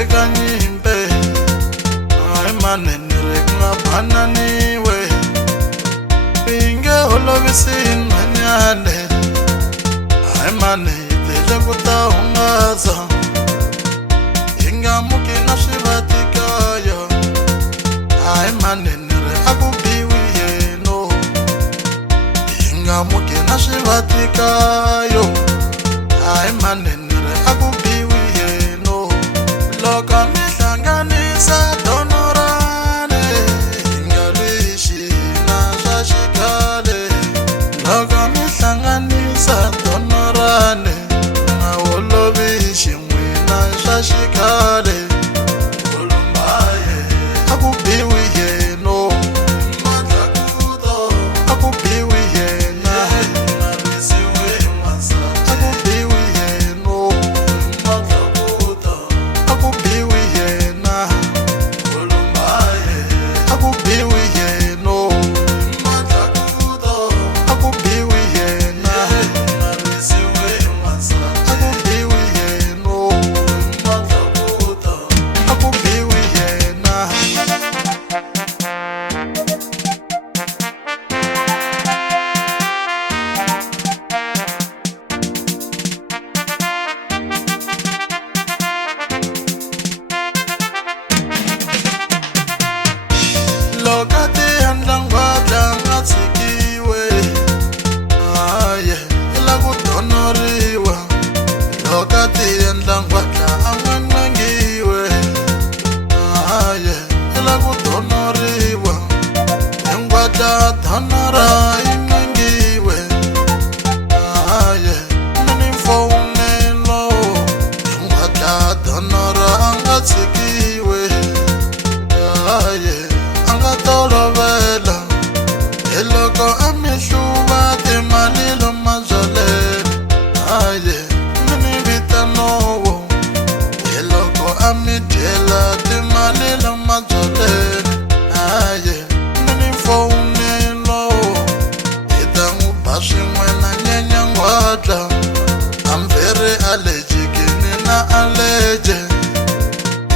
ekanyimpe ay manenere ngabananiwe pinge holovisin manyane ay mane itele kutahungaza ingamuki na shivatikayo ay manenere akubiwi yeno ingamuki na shivatikayo ay manenere akubiwi yeno loka mihlanganisa donorane ingalwishi na shashikale loka mihlanganisa donorane ngawolovishi mwina shashikale ulumbaye akubiwi yeno akubiwi yena akubiwi yeno akubiwi yena akubiwi yeno akubiwi yena akubiwi yeno akubiwi yena lokati handlangwadla nga tshikiwe aye ila ku donoriwa lokati handlangwadla a nga nangiwe aye ila ku donoriwa engwadla donora yi nangiwe aye mini mfonelo engwadla donora a nga tshikiwe aye anga tolovela eloko amihluva timali lo mabyaleni aye mini vitanowo eloko amidyela timali lo mabyaleni aye mini mfonelo hi ta n'wi ba swin'we na nyenyangwadla I'm very allergic ni na allergy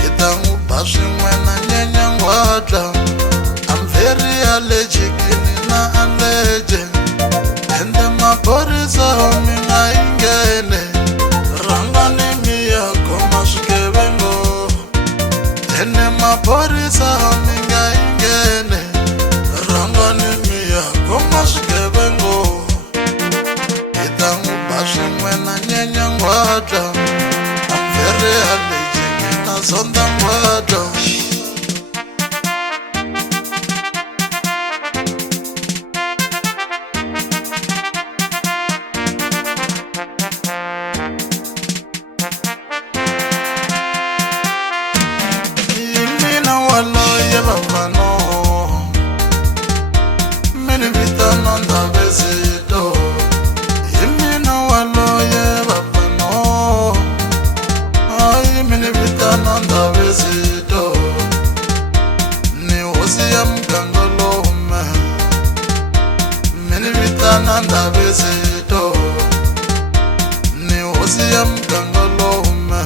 hi ta n'wi ba swin'we na nyenyangwadla I'm very allergic ni na allergy ende maphorisa mi nga ingene rhangani mi ya khoma swigevengo ende maphorisa mi nga ingene rhangani mi ya khoma swigevengo hi ta n'wi ba swin'we na nyenyangwadla I'm very allergic na zondangwadla yimina waloye bavano mini vitano ndavezito yimina waloye bavano ay mini vitano ndavezito ni hosi ya mgangolome mini vitano ndavezito ni hosi ya mgangolome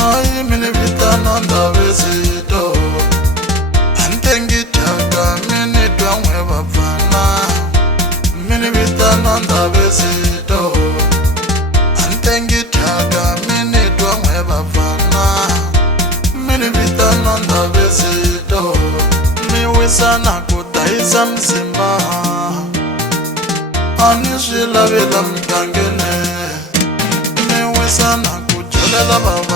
ay mini vitano ndavezito antengitaka mini twangwe bafana mini vitano ndavezito antengitaka mini twangwe bafana mini vitano ndavezito miwisana kudayisa mzimba ani swilavela mgangene miwisana kujalela baba